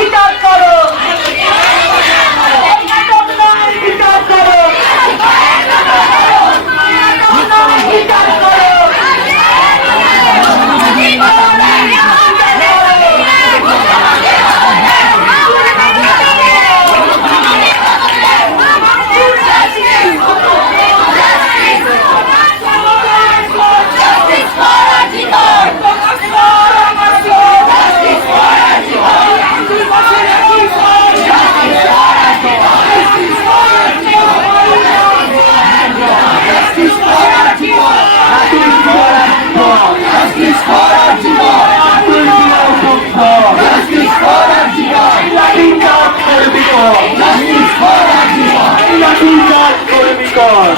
বিচার করো। Ford.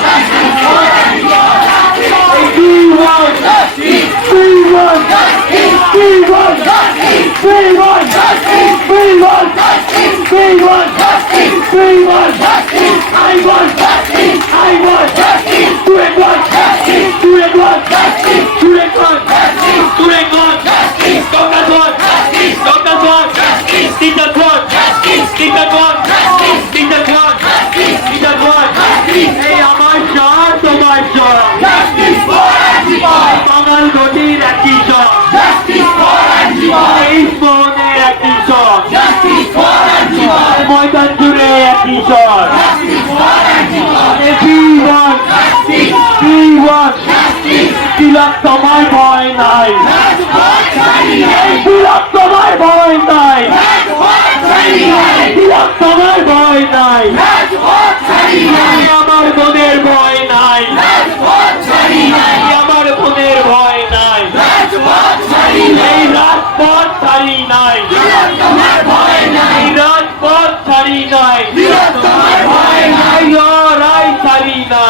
D1, D1, D1, D1, D1, D1, D1, one, one, one, one, stop that one, stop one, one, that one. একই স্বর জীবন জীবন তিলক তোমার ভয় নাই তিলক তোমার ভয় নাই তিলক তোমার ভয় নাই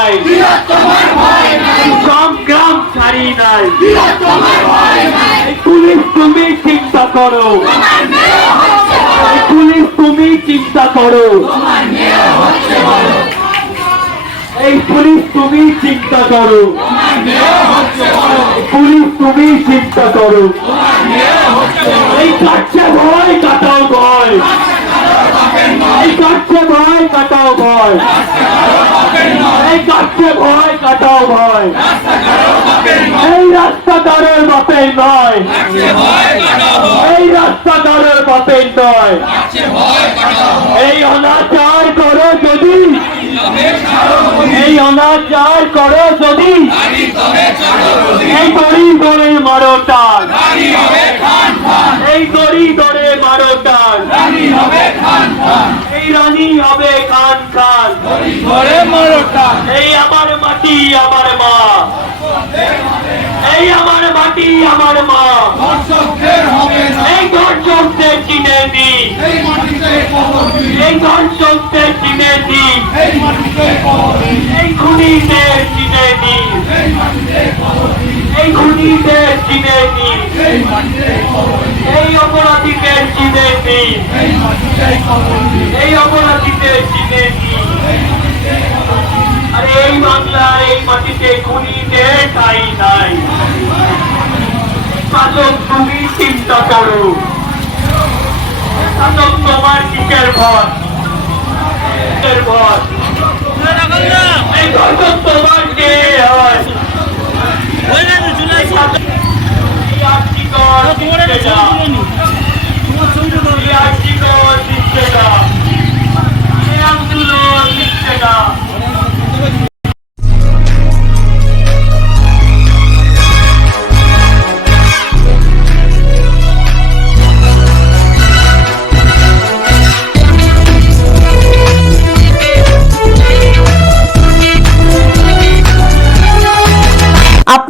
নাই। সংগ্রাম ছাড়ি নাই। এই পুলিশ তুমি চিন্তা করো। পুলিশ তুমি চিন্তা করো। এই পুলিশ তুমি চিন্তা করো। পুলিশ তুমি চিন্তা করো। এই কাটছে ভয় কাটাও ভয়। এই কাটছে ভয় কাটাও ভয়। এই কাটছে, ভয় কাটাও ভয়। এই রাস্তাদারের বাপের নয়। এই রাস্তাদারের বাপের নয়। এই অনাচার করো যদি। এই অনাচার করো যদি। এই দড়ি দড়ে মারো টান। এই দড়ি দড়ে মারো টান। রানী হবে খান খান এই আমার মাটি আমার মা। এই আমার মাটি আমার মা। এই দর্শকদের চিনে দি। এই দর্শকদের চিনে দি। এই খুনিদের চিনে দি। এই খুনিদের চিনে দি এই অপরাধীদের এই অপরাধীদের চিনে দি আরে এই বাংলার এই মাটিতে খুনিদের ঠাই নাই। শাসক তুমি চিন্তা করো। শাসক তোমার কিসের ভর ভর এই শাসক তোমার কে হয়?